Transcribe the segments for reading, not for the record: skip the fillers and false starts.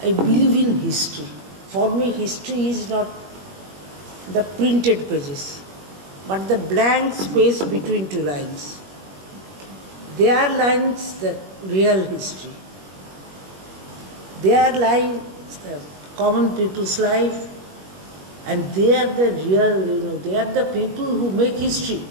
I believe in history. For me, history is not the printed pages, but the blank space between two lines. They are lines, the real history. They are lines, the common people's life, and they are the real, they are the people who make history.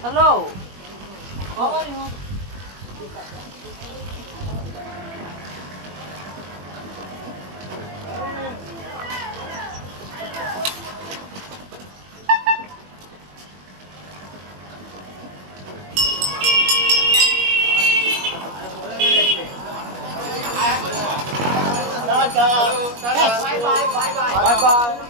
Hello. How are you? Bye-bye.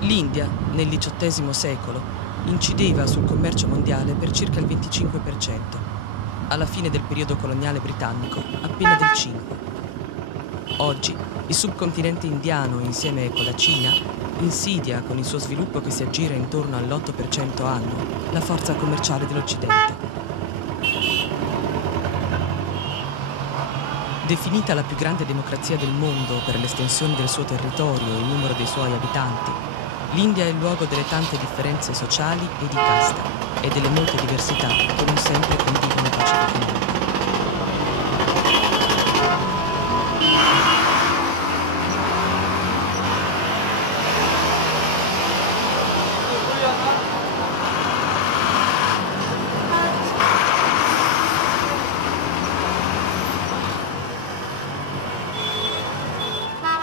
L'India, nel XVIII secolo, incideva sul commercio mondiale per circa il 25%, alla fine del periodo coloniale britannico appena del 5%. Oggi il subcontinente indiano, insieme con la Cina, insidia, con il suo sviluppo che si aggira intorno all'8% annuo, la forza commerciale dell'Occidente. Definita la più grande democrazia del mondo per l'estensione del suo territorio e il numero dei suoi abitanti, l'India è il luogo delle tante differenze sociali e di casta e delle molte diversità che non sempre convivono pacificamente.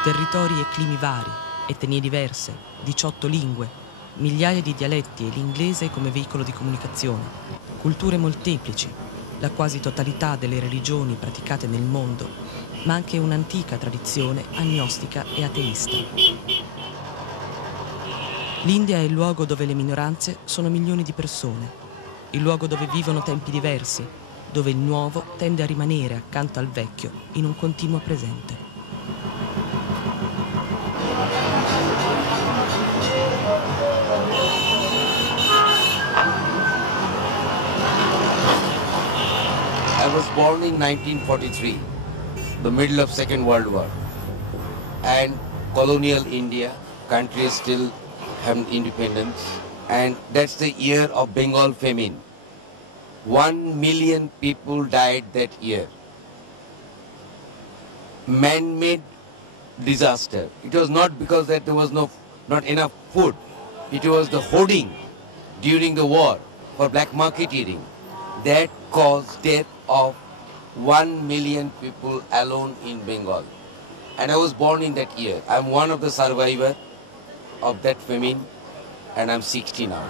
Territori e climi vari, etnie diverse, 18 lingue, migliaia di dialetti e l'inglese come veicolo di comunicazione, culture molteplici, la quasi totalità delle religioni praticate nel mondo, ma anche un'antica tradizione agnostica e ateista. L'India è il luogo dove le minoranze sono milioni di persone, il luogo dove vivono tempi diversi, dove il nuovo tende a rimanere accanto al vecchio in un continuo presente. I was born in 1943, the middle of Second World War, and colonial India, country still having independence, and that's the year of Bengal famine. 1 million people died that year. Man-made disaster. It was not because that there was not enough food. It was the hoarding during the war for black market eating that caused death of 1 million people alone in Bengal. And I was born in that year. I'm one of the survivors of that famine, and I'm 60 now.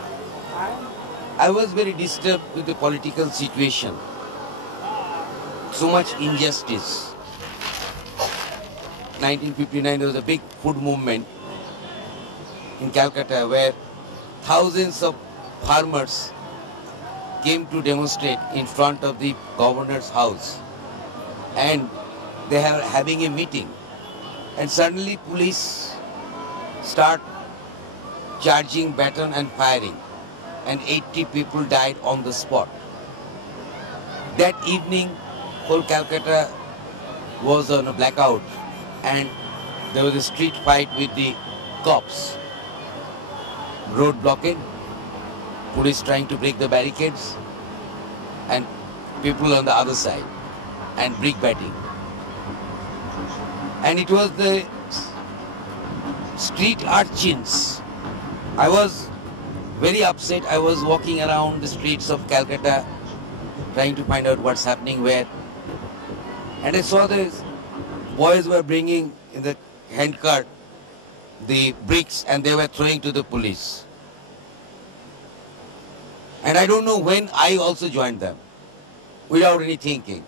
I was very disturbed with the political situation. So much injustice. 1959 there was a big food movement in Calcutta where thousands of farmers came to demonstrate in front of the governor's house, and they are having a meeting, and suddenly police start charging baton and firing, and 80 people died on the spot. That evening whole Calcutta was on a blackout, and there was a street fight with the cops, road blockade, police trying to break the barricades, and people on the other side, and brick batting. And it was the street urchins. I was very upset. I was walking around the streets of Calcutta trying to find out what's happening where. And I saw these boys were bringing in the handcart the bricks and they were throwing to the police. And I don't know when I also joined them without any thinking.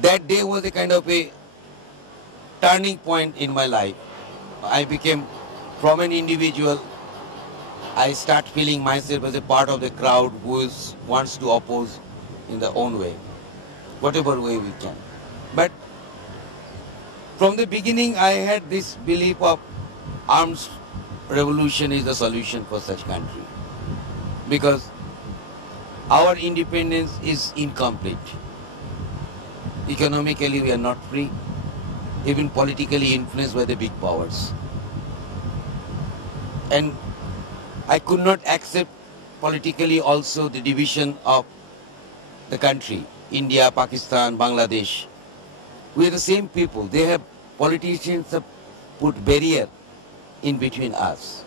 That day was a kind of a turning point in my life. I became, from an individual, I start feeling myself as a part of the crowd who wants to oppose in their own way, whatever way we can. But from the beginning, I had this belief of arms revolution is the solution for such country. Because our independence is incomplete. Economically, we are not free, even politically influenced by the big powers. And I could not accept politically also the division of the country, India, Pakistan, Bangladesh. We are the same people. They have, politicians have put barrier in between us.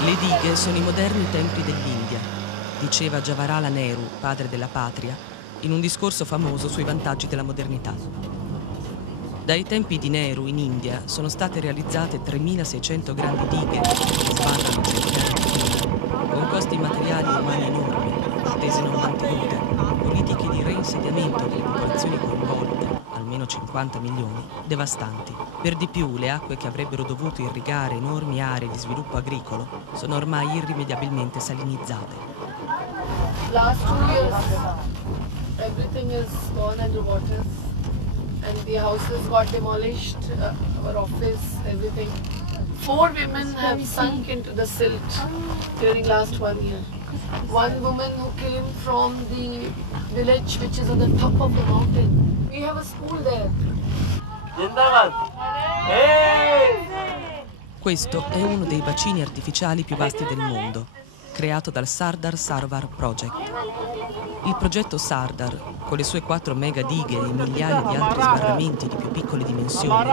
Le dighe sono i moderni templi dell'India, diceva Jawaharlal Nehru, padre della patria, in un discorso famoso sui vantaggi della modernità. Dai tempi di Nehru in India sono state realizzate 3.600 grandi dighe che sbarrano centinaia, con costi materiali e umani enormi, attese non mantenute, politiche di reinsediamento delle popolazioni coinvolte, almeno 50 milioni, devastanti. Per di più, le acque che avrebbero dovuto irrigare enormi aree di sviluppo agricolo sono ormai irrimediabilmente salinizzate. Last 2 years, everything is gone underwater, and the houses got demolished, our office, everything. 4 women have sunk into the silt during last 1 year. One woman who came from the village which is on the top of the mountain. We have a school there. Questo è uno dei bacini artificiali più vasti del mondo, creato dal Sardar Sarovar Project. Il progetto Sardar, con le sue 4 mega dighe e migliaia di altri sbarramenti di più piccole dimensioni,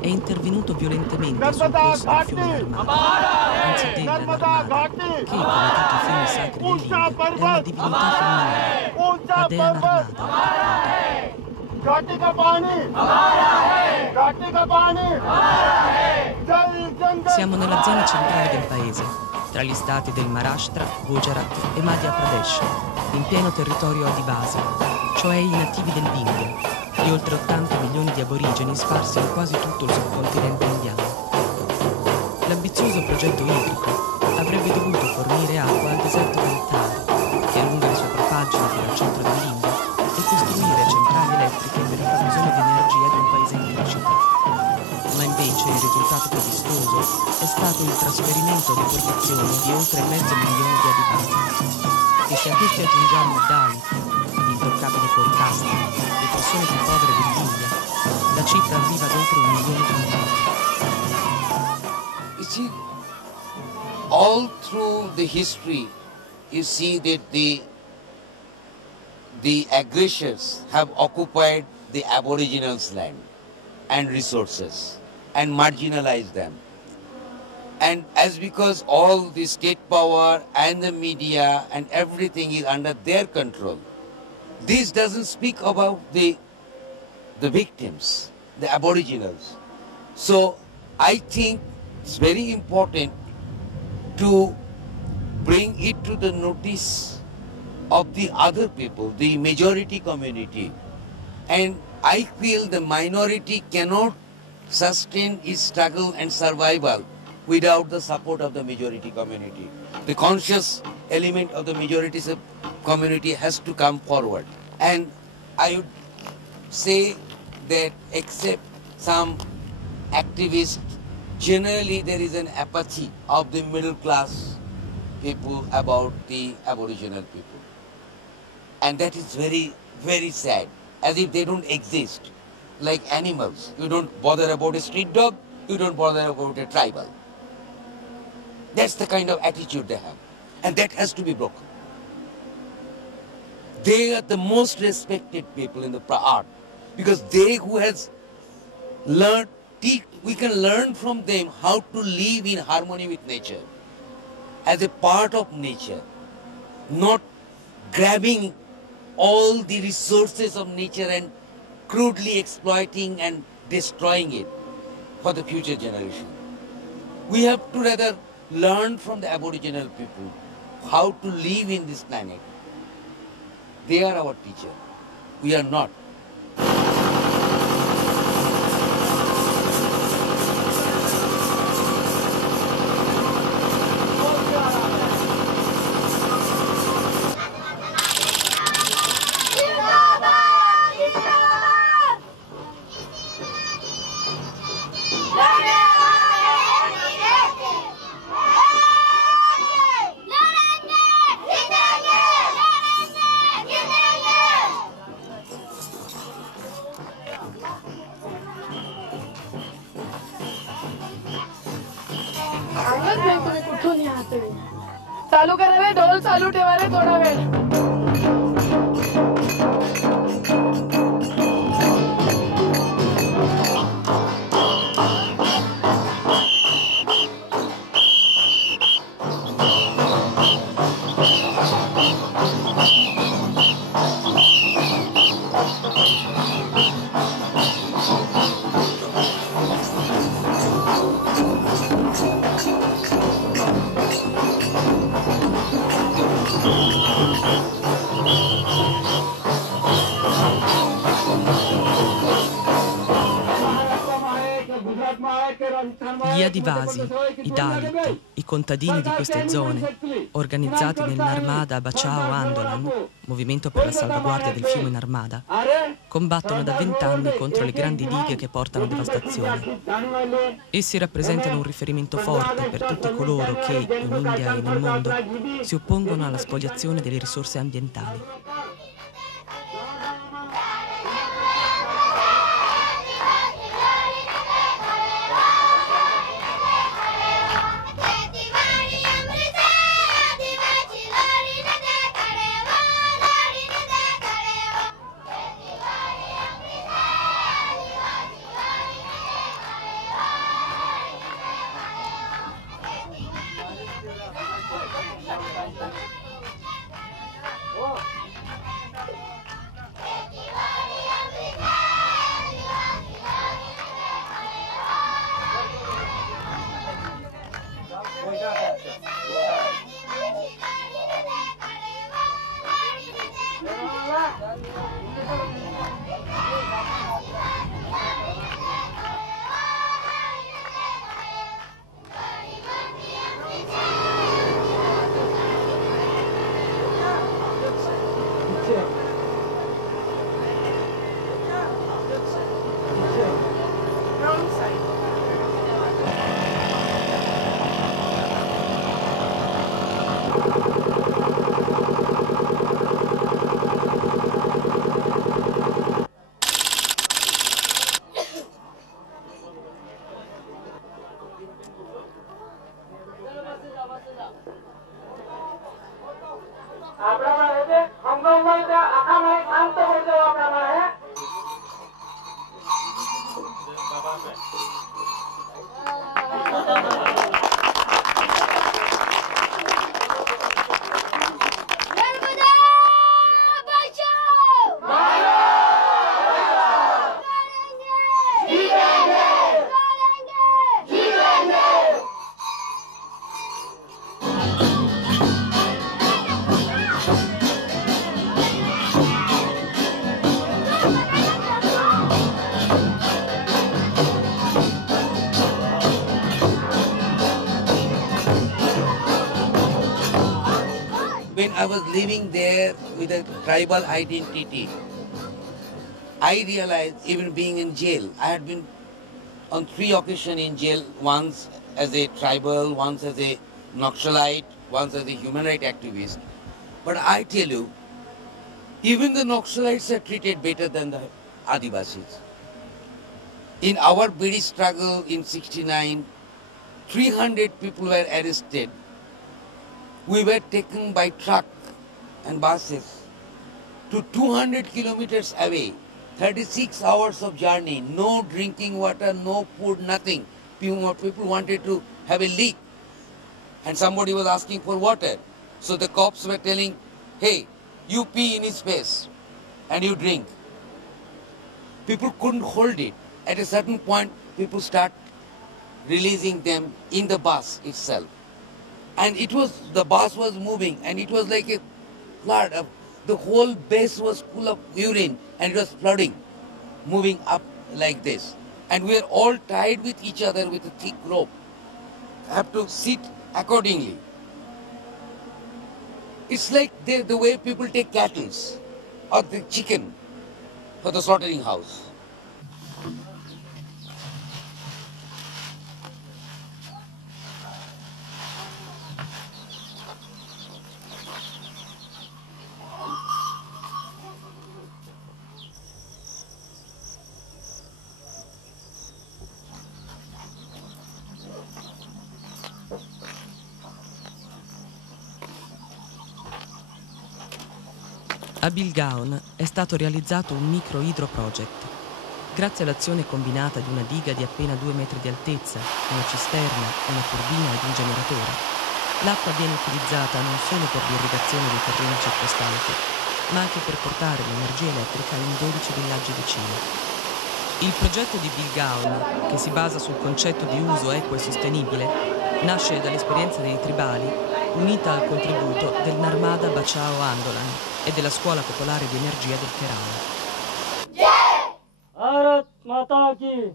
è intervenuto violentemente sul corso del fiume Narmada, anzi della Narmada, che, come tutti i fiumi sacri dell'India, è una divinità femminile, la dea Narmada. Siamo nella zona centrale del paese, tra gli stati del Maharashtra, Gujarat e Madhya Pradesh, in pieno territorio Adivasi, cioè i nativi dell'India, di oltre 80 milioni di aborigeni sparsi in quasi tutto il subcontinente indiano. L'ambizioso progetto idrico avrebbe dovuto fornire acqua al deserto del Thar, che allunga le sue propaggini fino al centro dell'India, e costruire centrali elettriche per il fabbisogno di energia di un paese in crescita. Ma invece il risultato più vistoso è stato il trasferimento di produzione di oltre 500.000 di abitanti. E se a questi aggiungiamo i Dalit, l'intoccabile fuori casta, le persone più povere dell'India, la cifra arriva ad oltre 1 milione di morti. You see, all through the history, you see that the aggressors have occupied the aboriginals' land and resources and marginalized them. And as because all the state power and the media and everything is under their control, this doesn't speak about the victims, the aboriginals. So I think it's very important to bring it to the notice of the other people, the majority community. And I feel the minority cannot sustain its struggle and survival without the support of the majority community. The conscious element of the majority community has to come forward. And I would say that except some activists, generally there is an apathy of the middle class people about the Aboriginal people. And that is very, very sad, as if they don't exist, like animals. You don't bother about a street dog, you don't bother about a tribal. That's the kind of attitude they have. And that has to be broken. They are the most respected people in the art, because they who has learned, we can learn from them how to live in harmony with nature, as a part of nature, not grabbing all the resources of nature and crudely exploiting and destroying it for the future generation. We have to rather learn from the Aboriginal people how to live in this planet. They are our teacher. We are not. चालू करावे ढोल चालू ठेवारे थोडा वेळ Gli Adivasi, i Dalit, i contadini di queste zone, organizzati nel Narmada Bachao Andolan, movimento per la salvaguardia del fiume Narmada, combattono da 20 anni contro le grandi dighe che portano devastazione. Essi rappresentano un riferimento forte per tutti coloro che, in India e nel mondo, si oppongono alla spoliazione delle risorse ambientali. When I was living there with a tribal identity, I realized even being in jail, I had been on 3 occasions in jail, once as a tribal, once as a Naxalite, once as a human rights activist. But I tell you, even the Naxalites are treated better than the Adivasis. In our British struggle in 69, 300 people were arrested. We were taken by truck and buses to 200 kilometers away, 36 hours of journey, no drinking water, no food, nothing. People wanted to have a leak and somebody was asking for water. So the cops were telling, hey, you pee in his face and you drink. People couldn't hold it. At a certain point, people start releasing them in the bus itself. And the bus was moving and it was like a flood. The whole base was full of urine and it was flooding, moving up like this. And we are all tied with each other with a thick rope. Have to sit accordingly. It's like the way people take cattle or the chicken for the slaughtering house. A Bilgaon è stato realizzato un micro hydro-project. Grazie all'azione combinata di una diga di appena 2 metri di altezza, una cisterna, una turbina ed un generatore, l'acqua viene utilizzata non solo per l'irrigazione dei terreni circostanti, ma anche per portare l'energia elettrica in 12 villaggi vicini. Il progetto di Bilgaon, che si basa sul concetto di uso equo e sostenibile, nasce dall'esperienza dei tribali unita al contributo del Narmada Bachao Andolan e della scuola popolare di energia del Kerala. Bharat Mata ki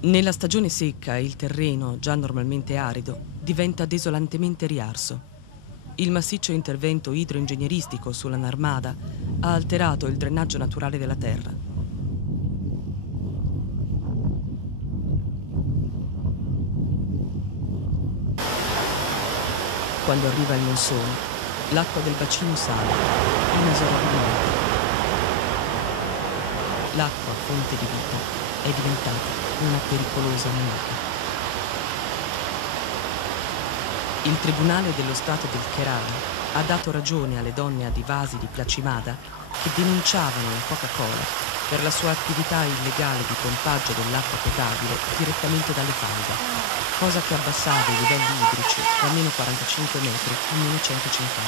Nella stagione secca il terreno, già normalmente arido, diventa desolantemente riarso. Il massiccio intervento idroingegneristico sulla Narmada ha alterato il drenaggio naturale della terra. Quando arriva il monsone, l'acqua del bacino sale, inesorabilmente. L'acqua, fonte di vita, è diventata una pericolosa nemica. Il Tribunale dello Stato del Kerala ha dato ragione alle donne adivasi di Placimada che denunciavano la Coca-Cola per la sua attività illegale di pompaggio dell'acqua potabile direttamente dalle falde, cosa che abbassava i livelli idrici da meno 45 metri a meno 150.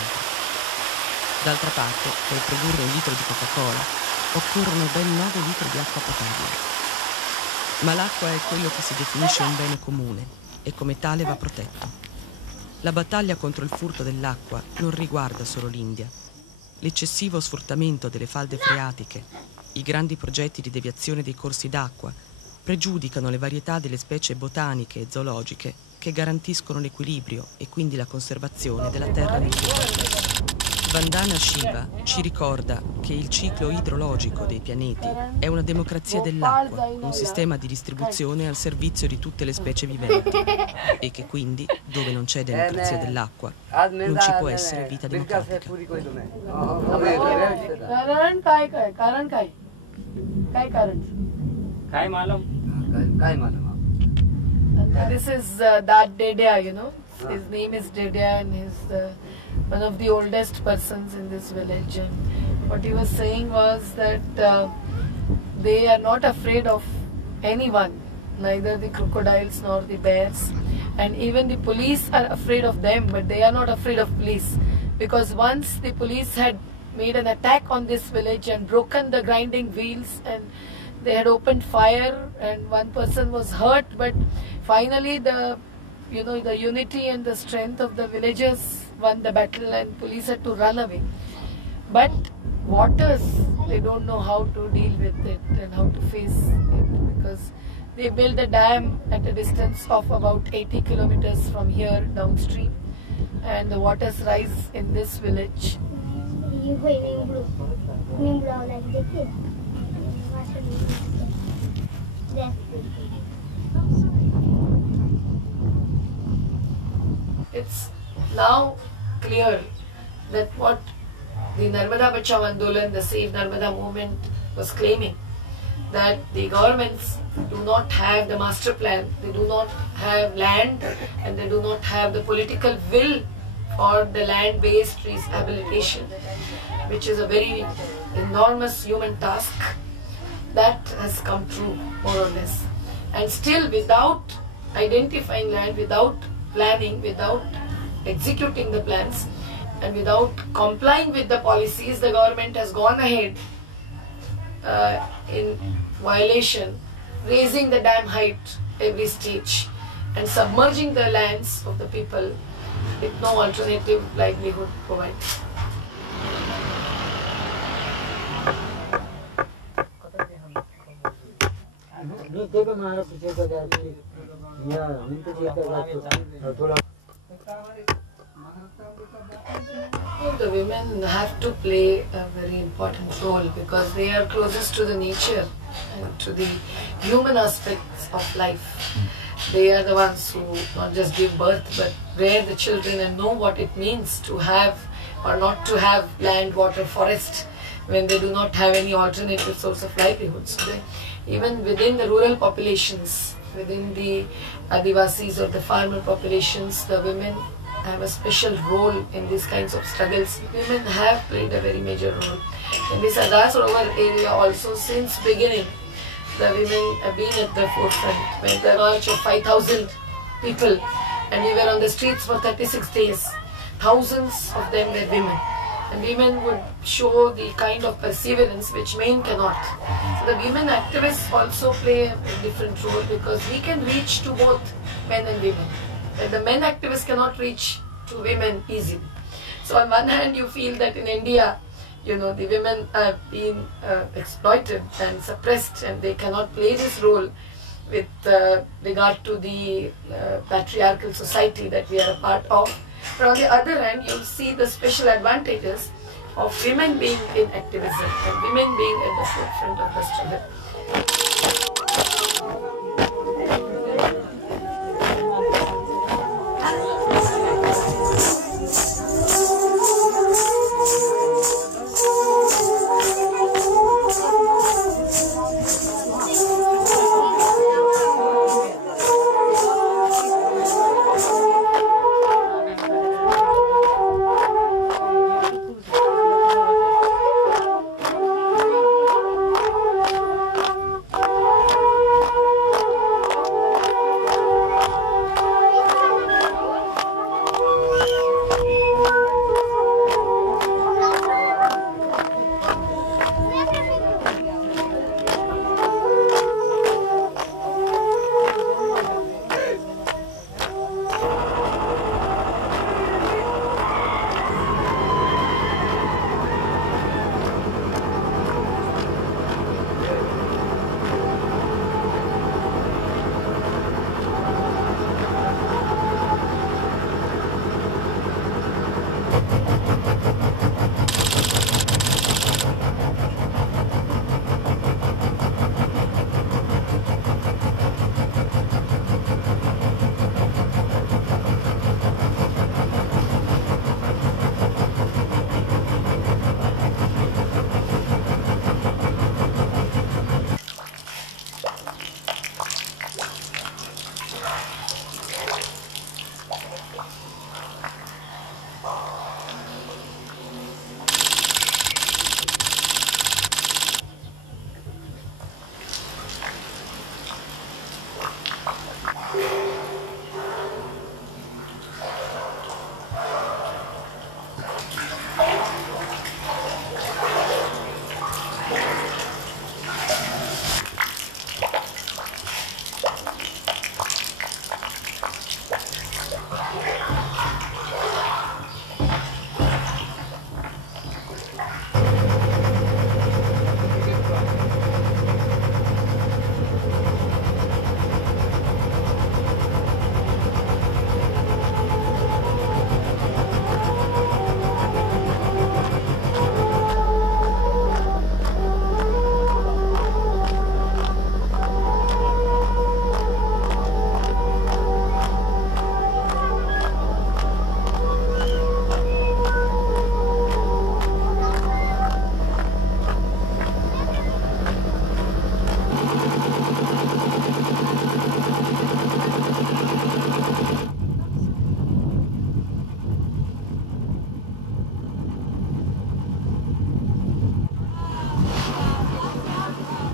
D'altra parte, per produrre un litro di Coca-Cola occorrono ben 9 litri di acqua potabile. Ma l'acqua è quello che si definisce un bene comune e come tale va protetto. La battaglia contro il furto dell'acqua non riguarda solo l'India. L'eccessivo sfruttamento delle falde freatiche, i grandi progetti di deviazione dei corsi d'acqua pregiudicano le varietà delle specie botaniche e zoologiche che garantiscono l'equilibrio e quindi la conservazione della terra nel pianeta. Vandana Shiva ci ricorda che il ciclo idrologico dei pianeti è una democrazia dell'acqua, un sistema di distribuzione al servizio di tutte le specie viventi e che quindi, dove non c'è democrazia dell'acqua, non ci può essere vita democratica. This is that Dedya, you know. His name is Dedya and he's one of the oldest persons in this village. And what he was saying was that they are not afraid of anyone, neither the crocodiles nor the bears. And even the police are afraid of them, but they are not afraid of police. Because once the police had made an attack on this village and broken the grinding wheels, and they had opened fire and one person was hurt, but finally the unity and the strength of the villagers won the battle and police had to run away. But waters, they don't know how to deal with it and how to face it, because they built a dam at a distance of about 80 kilometers from here downstream, and the waters rise in this village. It's now clear that what the Narmada Bachao Andolan, the Save Narmada movement, was claiming, that the governments do not have the master plan, they do not have land, and they do not have the political will for the land-based rehabilitation, which is a very enormous human task. That has come true, more or less. And still, without identifying land, without planning, without executing the plans, and without complying with the policies, the government has gone ahead in violation, raising the dam height every stage and submerging the lands of the people with no alternative livelihood provided. The women have to play a very important role because they are closest to the nature and to the human aspects of life. They are the ones who not just give birth but rear the children and know what it means to have or not to have land, water, forest when they do not have any alternative source of livelihood. So even within the rural populations, within the Adivasis or the farmer populations, the women have a special role in these kinds of struggles. Women have played a very major role. In the Sardar Sarovar area also, since beginning, the women have been at the forefront. When the march of 5,000 people and we were on the streets for 36 days, thousands of them were women. And women would show the kind of perseverance which men cannot. So the women activists also play a different role because we can reach to both men and women. But the men activists cannot reach to women easily. So on one hand you feel that in India, the women have been exploited and suppressed and they cannot play this role with regard to the patriarchal society that we are a part of. But on the other hand, you'll see the special advantages of women being in activism and women being at the forefront of the struggle.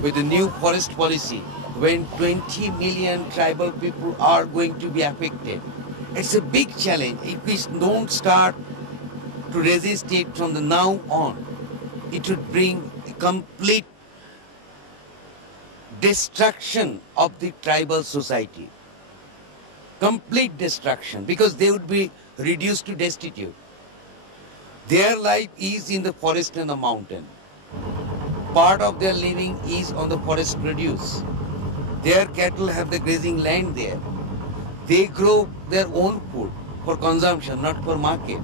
With the new forest policy, when 20 million tribal people are going to be affected, it's a big challenge. If we don't start to resist it from the now on, it would bring a complete destruction of the tribal society. Complete destruction, because they would be reduced to destitute. Their life is in the forest and the mountain. Part of their living is on the forest produce. Their cattle have the grazing land there. They grow their own food for consumption, not for market.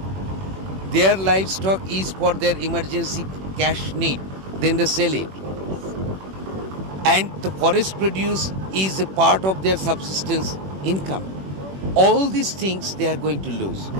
Their livestock is for their emergency cash need. Then they sell it. And the forest produce is a part of their subsistence income. All these things they are going to lose.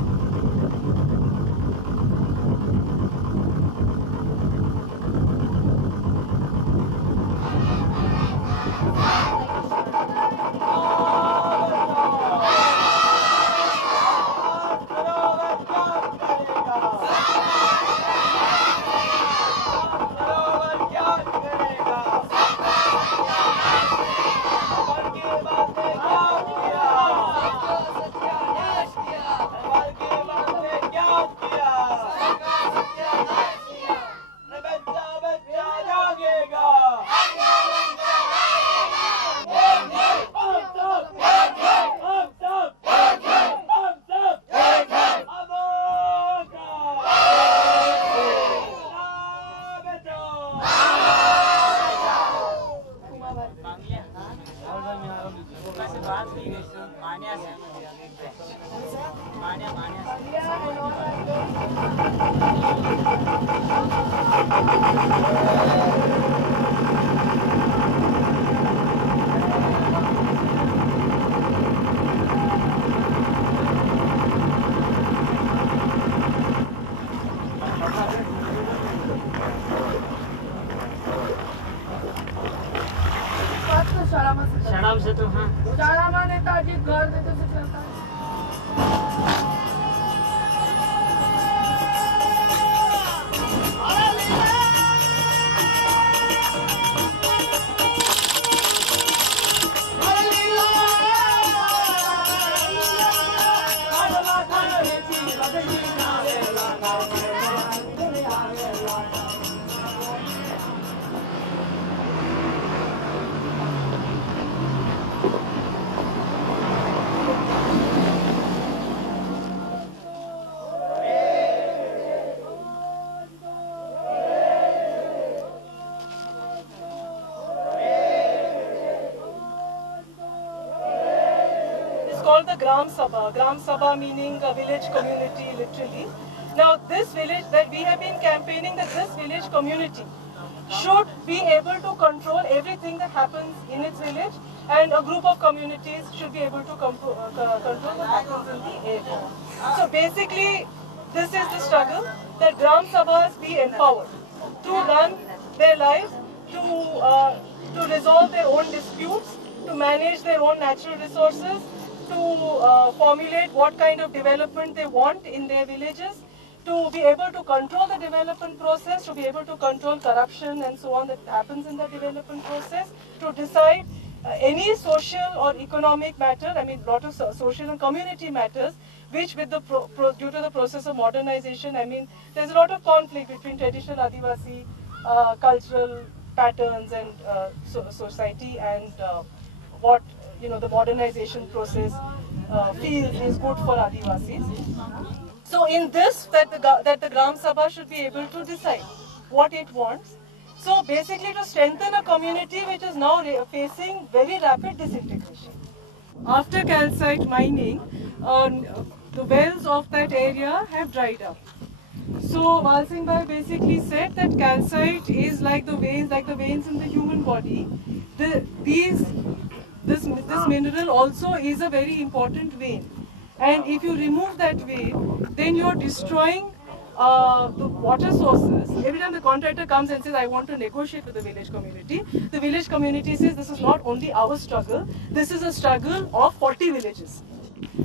Gram Sabha meaning a village community literally. Now this this village, that we have been campaigning that this village community should be able to control everything that happens in its village, and a group of communities should be able to control what happens in the area. So basically, this is the struggle, that Gram Sabhas be empowered to run their lives, to resolve their own disputes, to manage their own natural resources, to formulate what kind of development they want in their villages, to be able to control the development process, to be able to control corruption and so on that happens in the development process, to decide any social or economic matter, I mean lot of social and community matters, which with the due to the process of modernization, I mean there's a lot of conflict between traditional Adivasi cultural patterns and society and what the modernization process feels is good for Adivasis. So in this, that the Gram Sabha should be able to decide what it wants. So basically to strengthen a community which is now facing very rapid disintegration. After calcite mining, the wells of that area have dried up. So Mal Singh Bhai basically said that calcite is like the veins in the human body. This mineral also is a very important vein. And if you remove that vein, then you are destroying the water sources. Every time the contractor comes and says, I want to negotiate with the village community says, this is not only our struggle, this is a struggle of 40 villages.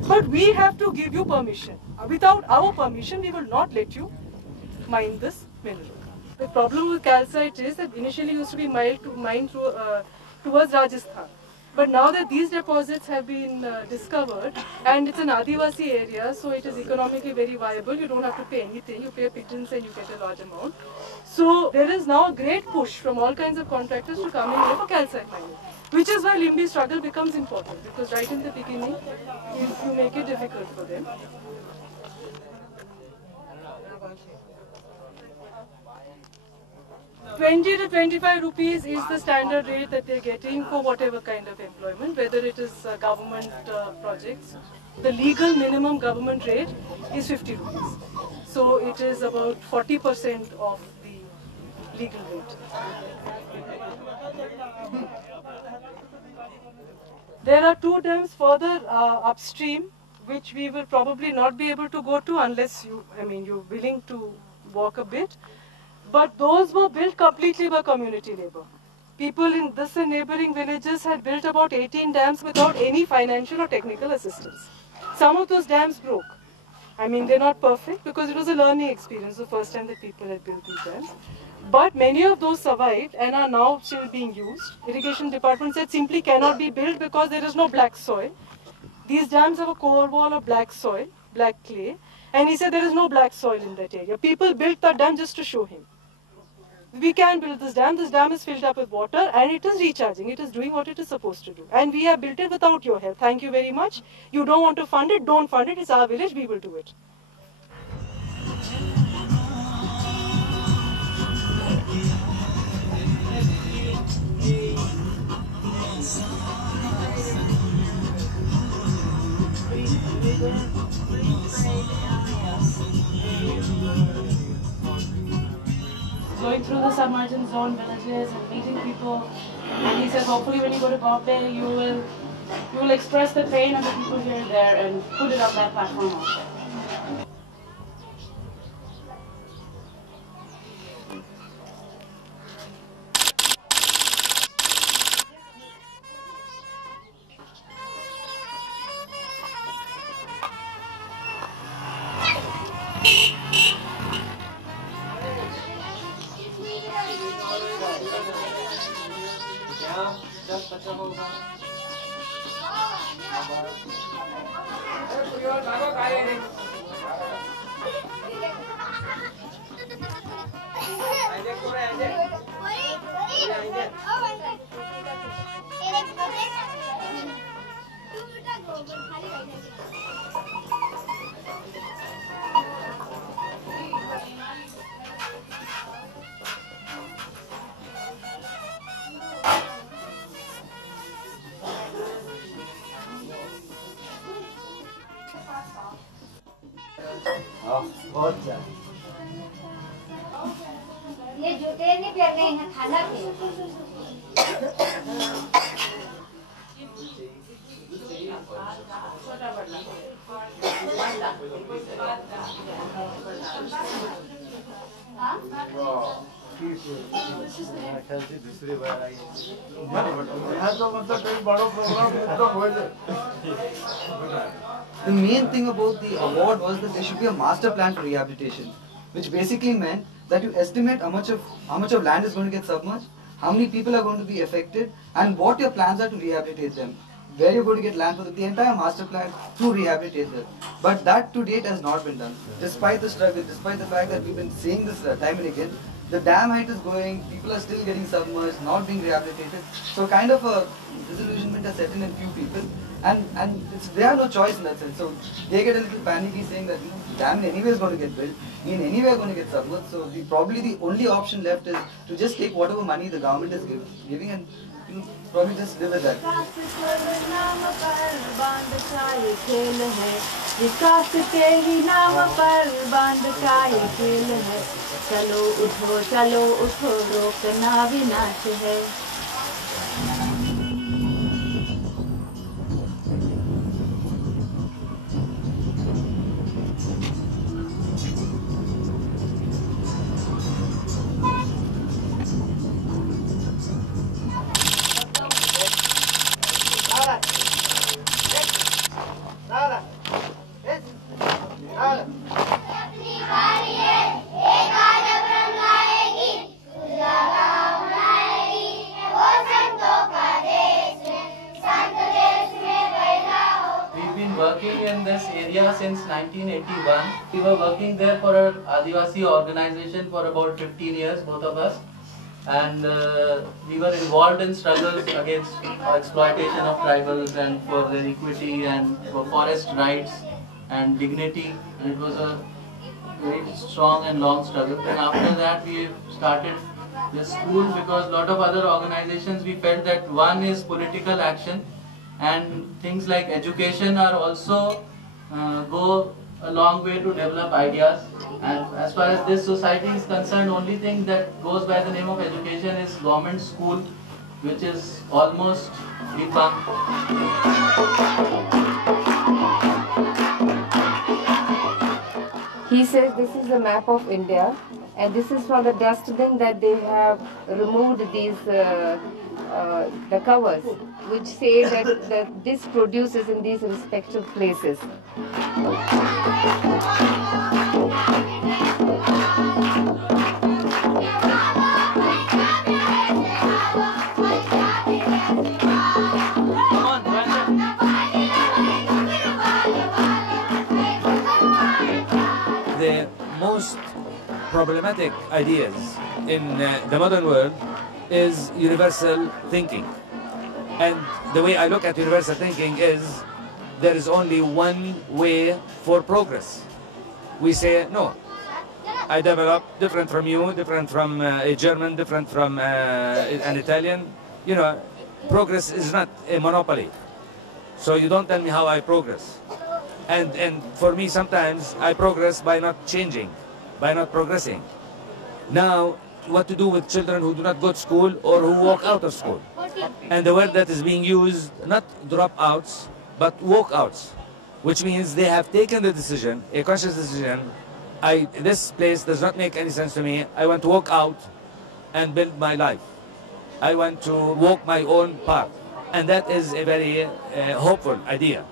But we have to give you permission. Without our permission, we will not let you mine this mineral. The problem with calcite is that initially it used to be mined towards Rajasthan. But now that these deposits have been discovered, and it's an Adivasi area, so it is economically very viable, you don't have to pay anything, you pay a pittance and you get a large amount. So there is now a great push from all kinds of contractors to come in here for calcite mining, which is why Limbi's struggle becomes important, because right in the beginning, you make it difficult for them. ₹20 to ₹25 is the standard rate that they're getting for whatever kind of employment, whether it is government projects. The legal minimum government rate is ₹50. So it is about 40% of the legal rate. There are 2 dams further upstream, which we will probably not be able to go to unless you're willing to walk a bit. But those were built completely by community labor. People in this and neighboring villages had built about 18 dams without any financial or technical assistance. Some of those dams broke. They're not perfect because it was a learning experience the first time that people had built these dams. But many of those survived and are now still being used. Irrigation department said simply cannot be built because there is no black soil. These dams have a core wall of black soil, black clay. And he said there is no black soil in that area. People built that dam just to show him. We can build this dam is filled up with water and it is recharging, it is doing what it is supposed to do. And we have built it without your help. Thank you very much. You don't want to fund it, don't fund it, it's our village, we will do it. Going through the submergence zone villages and meeting people, and he says hopefully when you go to Bombay you will express the pain of the people here and there and put it on that platform also. The main thing about the award was that there should be a master plan for rehabilitation, which basically meant that you estimate how much of land is going to get submerged, how many people are going to be affected, and what your plans are to rehabilitate them. Where you're going to get land for the entire master plan to rehabilitate them. But that to date has not been done. Despite the struggle, despite the fact that we've been seeing this time and again, the dam height is going, people are still getting submerged, not being rehabilitated. So kind of a disillusionment has set in few people, and they have no choice in that sense. So they get a little panicky saying that the dam anyway is going to get built, in anyway are going to get submerged. So probably the only option left is to just take whatever money the government is giving and probably just live with that. Since 1981. We were working there for an Adivasi organization for about 15 years, both of us. And we were involved in struggles against exploitation of tribals and for their equity and for forest rights and dignity. And it was a very strong and long struggle. And after that we started this school because a lot of other organizations, we felt that one is political action and things like education are also go a long way to develop ideas, and as far as this society is concerned, only thing that goes by the name of education is government school, which is almost defunct. He says this is a map of India, and this is from the dustbin that they have removed these the covers, which say that this produces in these respective places. The most problematic ideas in the modern world is universal thinking. And the way I look at universal thinking is there is only one way for progress. We say, no, I develop different from you, different from a German, different from an Italian. You know, progress is not a monopoly. So you don't tell me how I progress. And for me, sometimes I progress by not changing, by not progressing. Now, what to do with children who do not go to school or who walk out of school? And the word that is being used, not dropouts, but walkouts, which means they have taken the decision, a conscious decision, this place does not make any sense to me, I want to walk out and build my life. I want to walk my own path. And that is a very hopeful idea.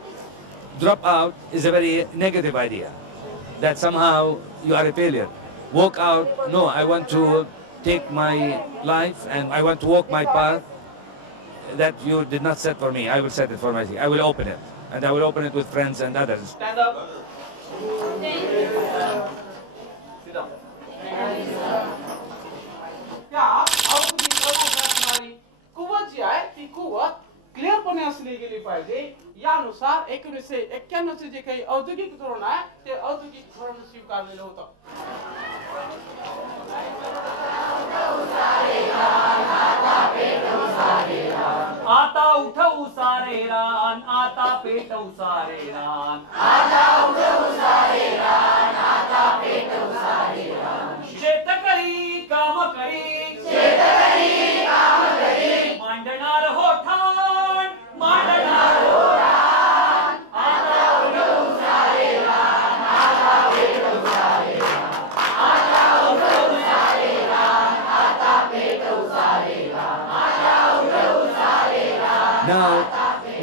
Drop out is a very negative idea, that somehow you are a failure. Walk out, no, I want to take my life and I want to walk my path that you did not set for me. I will set it for myself. I will open it. And I will open it with friends and others. Stand up. Sit down. Clear पणे असली गेली पाहिजे यानुसार 1991 जे काही औद्योगिक धोरण आहे ते औद्योगिक धोरण स्वीकारलेलं होतं. आता उठवू सारे रान आता पेटवू सारे रान आता उठवू सारे रान आता पेटवू सारे रान शेतकरी काम करी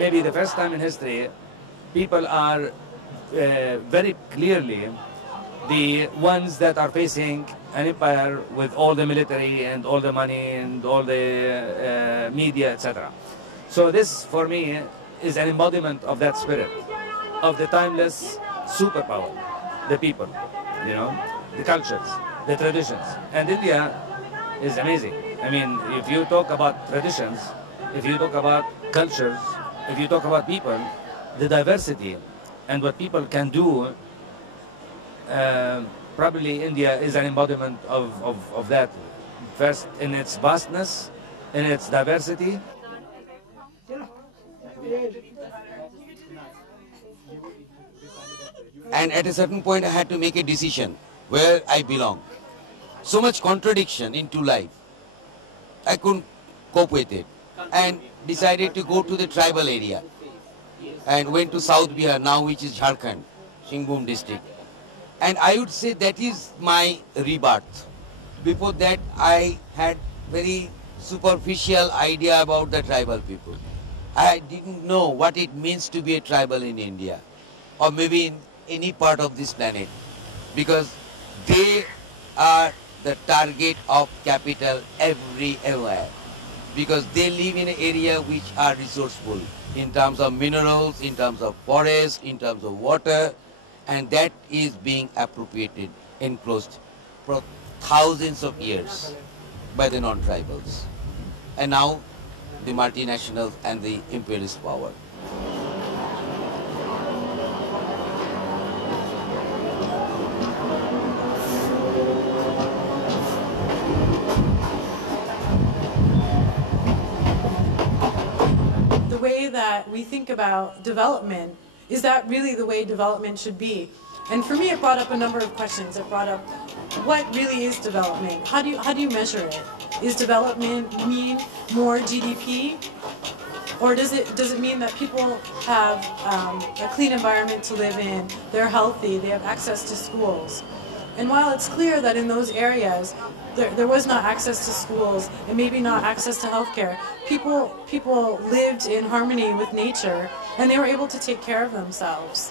maybe the first time in history, people are very clearly the ones that are facing an empire with all the military and all the money and all the media, etc. So this, for me, is an embodiment of that spirit, of the timeless superpower, the people, you know, the cultures, the traditions. And India is amazing. I mean, if you talk about traditions, if you talk about cultures, if you talk about people, the diversity and what people can do, probably India is an embodiment of that. First, in its vastness, in its diversity. And at a certain point I had to make a decision where I belong. So much contradiction into life. I couldn't cope with it and decided to go to the tribal area and went to South Bihar now, which is Jharkhand, Shingbhum district. And I would say that is my rebirth. Before that I had very superficial idea about the tribal people. I didn't know what it means to be a tribal in India or maybe in any part of this planet, because they are the target of capital everywhere, because they live in an area which are resourceful in terms of minerals, in terms of forest, in terms of water, and that is being appropriated, enclosed for thousands of years by the non-tribals. And now the multinationals and the imperialist power. The way that we think about development, is that really the way development should be? And for me, it brought up a number of questions. It brought up, what really is development? How do you measure it? Is development mean more GDP? Or does it mean that people have a clean environment to live in, they're healthy, they have access to schools? And while it's clear that in those areas there was not access to schools and maybe not access to healthcare, people lived in harmony with nature and they were able to take care of themselves.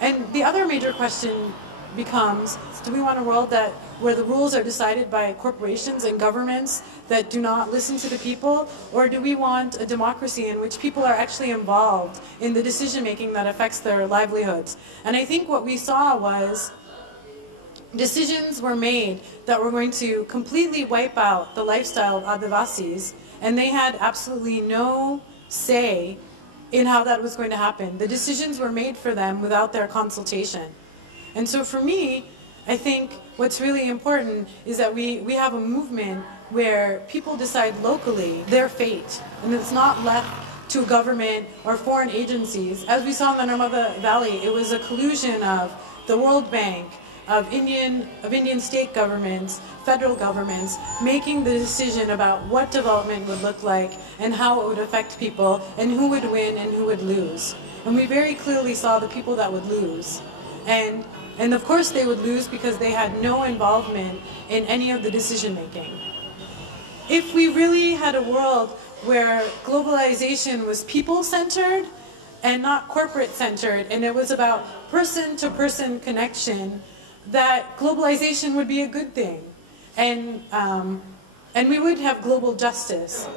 And the other major question becomes, do we want a world where the rules are decided by corporations and governments that do not listen to the people, or do we want a democracy in which people are actually involved in the decision-making that affects their livelihoods? And I think what we saw was decisions were made that were going to completely wipe out the lifestyle of Adivasis, and they had absolutely no say in how that was going to happen. The decisions were made for them without their consultation. And so for me, I think what's really important is that we have a movement where people decide locally their fate, and it's not left to government or foreign agencies. As we saw in the Narmada Valley, it was a collusion of the World Bank, of Indian state governments, federal governments, making the decision about what development would look like and how it would affect people and who would win and who would lose. And we very clearly saw the people that would lose. And of course they would lose because they had no involvement in any of the decision making. If we really had a world where globalization was people-centered and not corporate-centered, and it was about person-to-person connection, that globalization would be a good thing, and we would have global justice.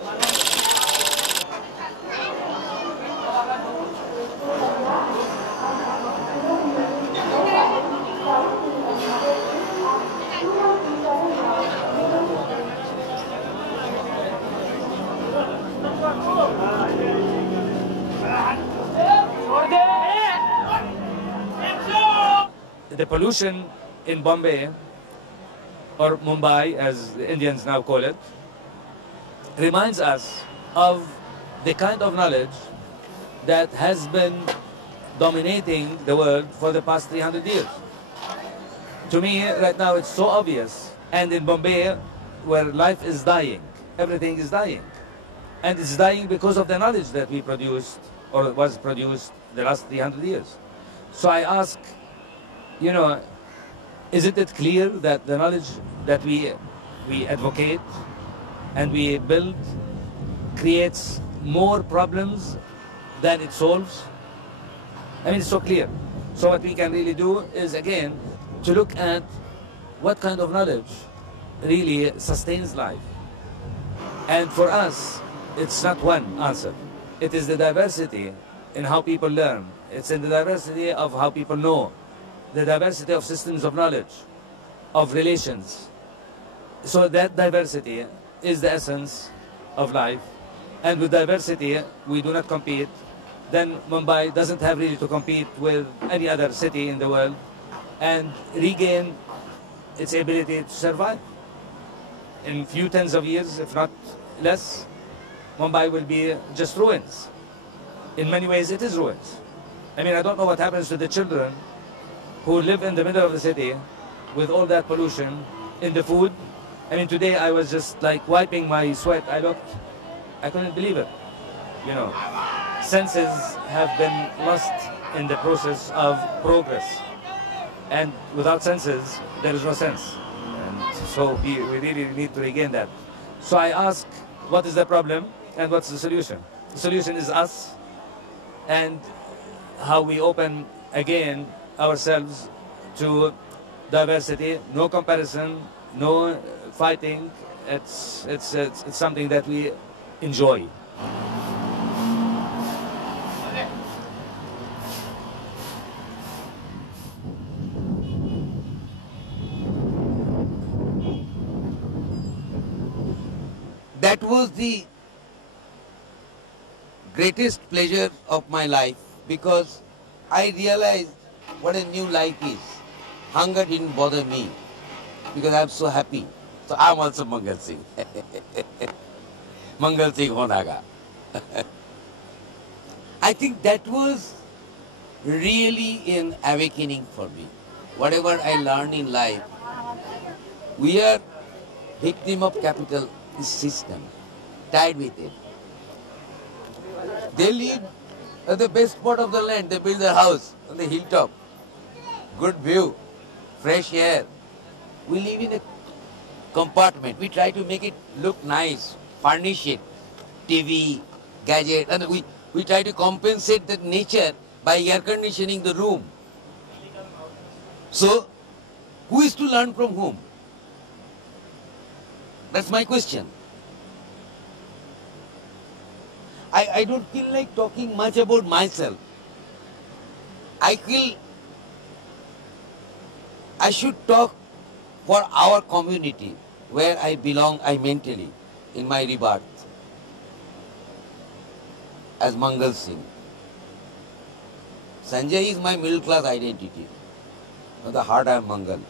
The pollution in Bombay, or Mumbai as the Indians now call it, reminds us of the kind of knowledge that has been dominating the world for the past 300 years. To me, right now, it's so obvious. And in Bombay, where life is dying, everything is dying. And it's dying because of the knowledge that we produced, or was produced the last 300 years. So I ask, you know, isn't it clear that the knowledge that we advocate and we build creates more problems than it solves. I mean, it's so clear. So what we can really do is, again, to look at what kind of knowledge really sustains life. And for us, it's not one answer. It is the diversity in how people learn. It's in the diversity of how people know, the diversity of systems of knowledge, of relations. So that diversity is the essence of life. And with diversity, we do not compete. Then Mumbai doesn't have really to compete with any other city in the world and regain its ability to survive. In few tens of years, if not less, Mumbai will be just ruins. In many ways, it is ruins. I mean, I don't know what happens to the children who live in the middle of the city with all that pollution, in the food. I mean, today I was just like wiping my sweat. I couldn't believe it. You know, senses have been lost in the process of progress. And without senses, there is no sense. And so we really need to regain that. So I ask, what is the problem and what's the solution? The solution is us and how we open again ourselves to diversity, no comparison, no fighting. It's something that we enjoy. That was the greatest pleasure of my life, because I realized what a new life is. Hunger didn't bother me because I'm so happy. So I'm also Mangal Singh. Mangal Singh Honaga. I think that was really an awakening for me. Whatever I learned in life, we are victim of capital system, tied with it. They live at the best part of the land. They build their house on the hilltop. Good view, fresh air. We live in a compartment. We try to make it look nice, furnish it, TV, gadget, and we try to compensate that nature by air conditioning the room. So, who is to learn from whom? That's my question. I don't feel like talking much about myself. I feel I should talk for our community, where I belong, I mentally, in my rebirth, as Mangal Singh. Sanjay is my middle class identity. At the heart I am Mangal.